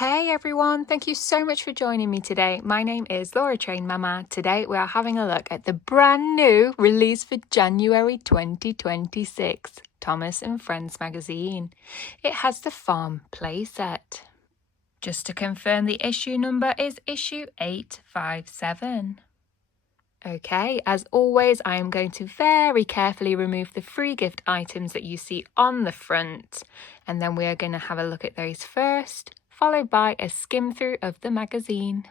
Hey everyone, thank you so much for joining me today. My name is Laura Train Mama. Today we are having a look at the brand new release for January 2026, Thomas and Friends magazine. It has the farm playset. Just to confirm, the issue number is issue 857. Okay, as always, I am going to very carefully remove the free gift items that you see on the front, and then we are going to have a look at those first, followed by a skim through of the magazine.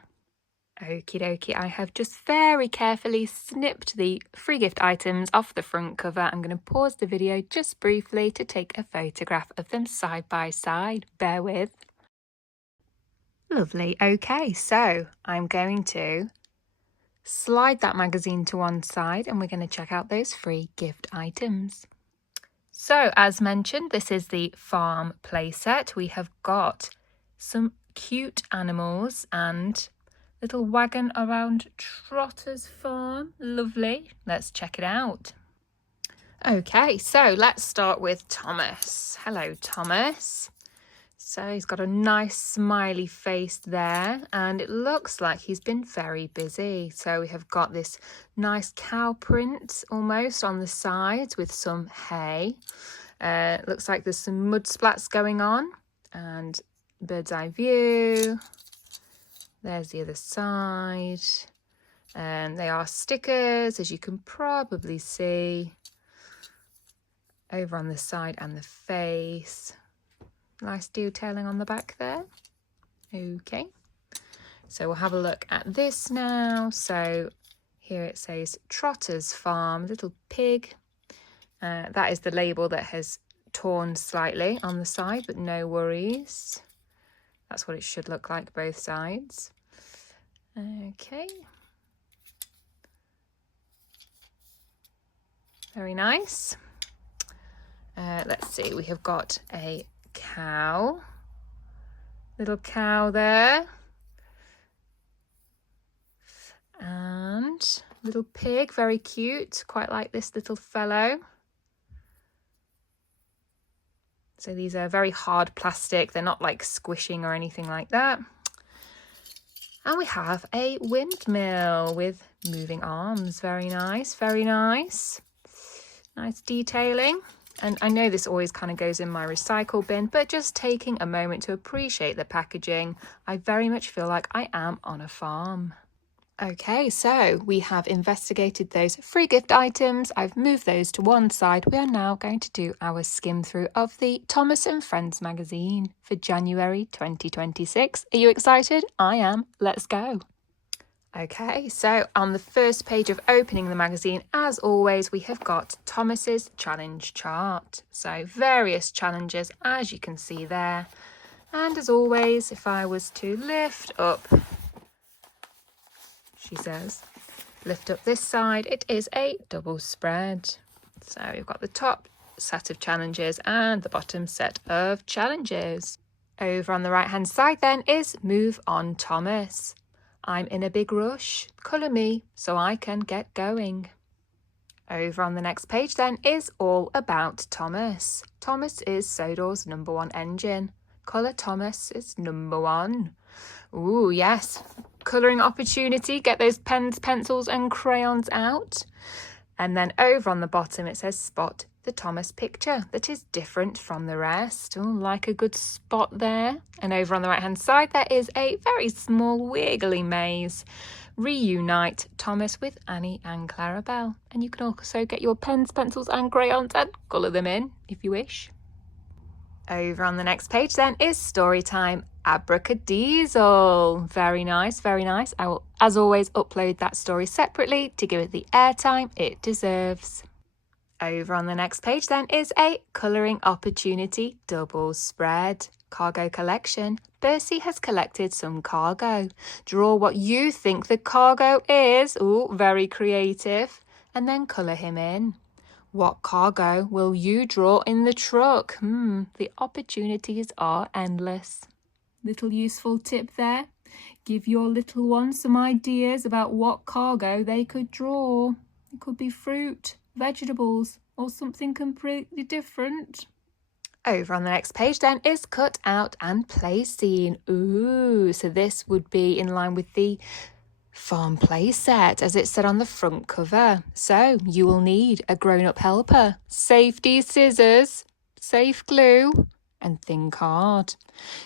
Okie dokie, I have just very carefully snipped the free gift items off the front cover. I'm going to pause the video just briefly to take a photograph of them side by side. Bear with. Lovely. Okay, so I'm going to slide that magazine to one side and we're going to check out those free gift items. So as mentioned, this is the farm playset. We have got some cute animals and little wagon around Trotter's farm. Lovely. Let's check it out. Okay, so let's start with Thomas. Hello, Thomas. So he's got a nice smiley face there and it looks like he's been very busy. So we have got this nice cow print almost on the sides with some hay. Looks like there's some mud splats going on and bird's eye view. There's the other side. And they are stickers, as you can probably see, over on the side and the face. Nice detailing on the back there. Okay, so we'll have a look at this now. So here it says Trotter's Farm, little pig. That is the label that has torn slightly on the side, but no worries. That's what it should look like both sides. Okay. Very nice. Let's see, we have got a cow, little cow there, and little pig, very cute, quite like this little fellow. So these are very hard plastic, they're not like squishing or anything like that. And we have a windmill with moving arms, very nice, very nice. Nice detailing. And I know this always kind of goes in my recycle bin, but just taking a moment to appreciate the packaging, I very much feel like I am on a farm. Okay, so we have investigated those free gift items. I've moved those to one side. We are now going to do our skim through of the Thomas and Friends magazine for January 2026. Are you excited? I am. Let's go. Okay, so on the first page of opening the magazine, as always, we have got Thomas's challenge chart. So various challenges, as you can see there. And as always, if I was to lift up, she says, lift up this side, it is a double spread. So we've got the top set of challenges and the bottom set of challenges. Over on the right-hand side then is Move On Thomas. I'm in a big rush, colour me so I can get going. Over on the next page then is All About Thomas. Thomas is Sodor's #1 engine. Colour Thomas is #1. Ooh, yes. Colouring opportunity. Get those pens, pencils and crayons out. And then over on the bottom it says Spot the Thomas picture that is different from the rest. Oh, like a good spot there. And over on the right hand side there is a very small wiggly maze. Reunite Thomas with Annie and Clarabelle. And you can also get your pens, pencils and crayons and colour them in if you wish. Over on the next page then is Story Time Abracadiesel. Very nice, very nice. I will, as always, upload that story separately to give it the airtime it deserves. Over on the next page then is a colouring opportunity double spread. Cargo collection. Bercy has collected some cargo. Draw what you think the cargo is. Ooh, very creative. And then colour him in. What cargo will you draw in the truck? The opportunities are endless. Little useful tip there. Give your little one some ideas about what cargo they could draw. It could be fruit, vegetables, or something completely different. Over on the next page then is cut out and play scene. Ooh, so this would be in line with the farm play set as it said on the front cover. So you will need a grown-up helper, safety scissors, safe glue and thin card.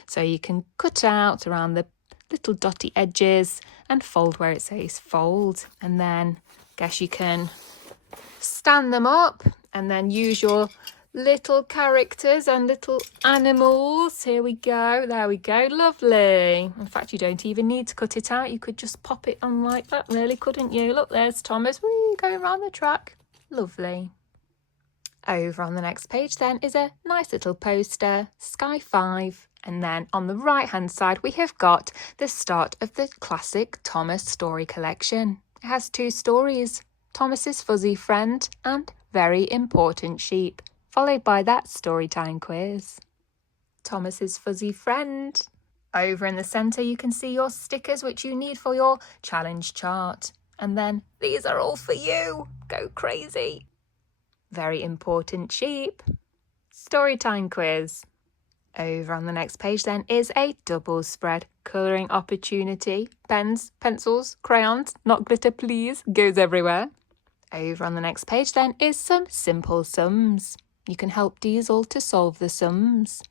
So you can cut out around the little dotty edges and fold where it says fold, and then guess you can stand them up and then use your little characters and little animals. Here we go. There we go. Lovely. In fact, you don't even need to cut it out. You could just pop it on like that, really, couldn't you? Look, there's Thomas going around the track. Lovely. Over on the next page then is a nice little poster, Sky 5. And then on the right hand side, we have got the start of the classic Thomas story collection. It has 2 stories, Thomas's Fuzzy Friend and Very Important Sheep, followed by that story time quiz. Thomas's Fuzzy Friend. Over in the centre, you can see your stickers, which you need for your challenge chart. And then these are all for you. Go crazy. Very Important Sheep. Story time quiz. Over on the next page then is a double spread colouring opportunity. Pens, pencils, crayons, not glitter please, goes everywhere. Over on the next page then is some simple sums. You can help Diesel to solve the sums.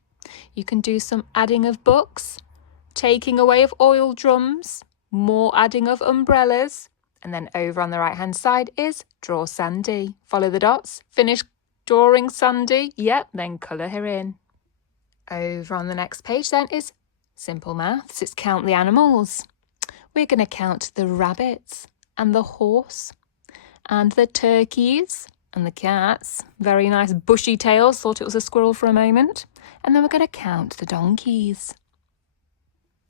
You can do some adding of books, taking away of oil drums, more adding of umbrellas. And then over on the right hand side is draw Sandy. Follow the dots, finish drawing Sandy, yep, then colour her in. Over on the next page then is simple maths. It's count the animals. We're going to count the rabbits and the horse and the turkeys and the cats. Very nice bushy tails. Thought it was a squirrel for a moment. And then we're going to count the donkeys.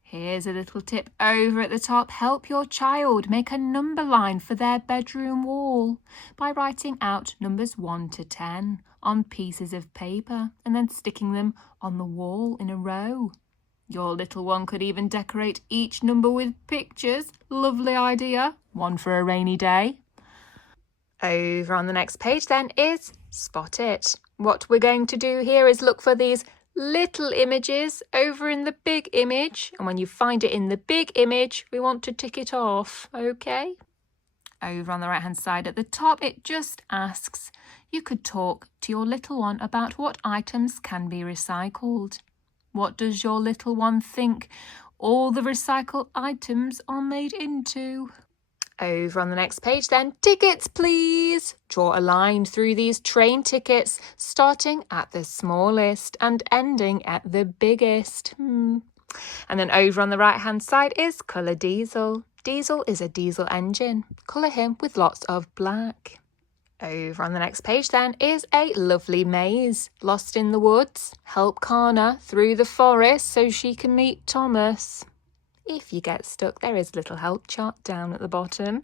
Here's a little tip over at the top. Help your child make a number line for their bedroom wall by writing out numbers 1 to 10 on pieces of paper and then sticking them on the wall in a row. Your little one could even decorate each number with pictures. Lovely idea. One for a rainy day. Over on the next page then is Spot It. What we're going to do here is look for these little images over in the big image, and when you find it in the big image we want to tick it off, okay? Over on the right hand side at the top it just asks you could talk to your little one about what items can be recycled. What does your little one think all the recycled items are made into? Over on the next page then, tickets please. Draw a line through these train tickets, starting at the smallest and ending at the biggest. And then over on the right hand side is colour Diesel. Diesel is a diesel engine. Colour him with lots of black. Over on the next page then is a lovely maze. Lost in the woods. Help Kana through the forest so she can meet Thomas. If you get stuck, there is a little help chart down at the bottom.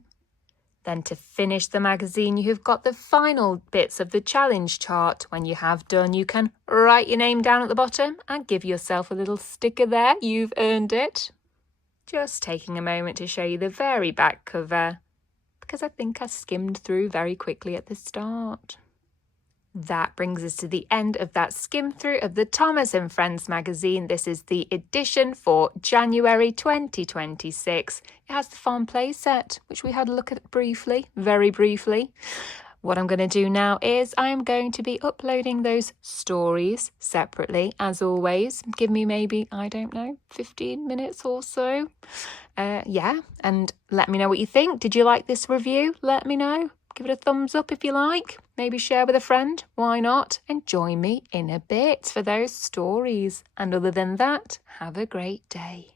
Then to finish the magazine, you have got the final bits of the challenge chart. When you have done, you can write your name down at the bottom and give yourself a little sticker there. You've earned it. Just taking a moment to show you the very back cover, because I think I skimmed through very quickly at the start. That brings us to the end of that skim through of the Thomas and Friends magazine. This is the edition for January 2026. It has the farm play set, which we had a look at briefly, very briefly. What I'm going to do now is I'm going to be uploading those stories separately, as always. Give me maybe, I don't know, 15 minutes or so. And let me know what you think. Did you like this review? Let me know. Give it a thumbs up if you like. Maybe share with a friend. Why not? And join me in a bit for those stories. And other than that, have a great day.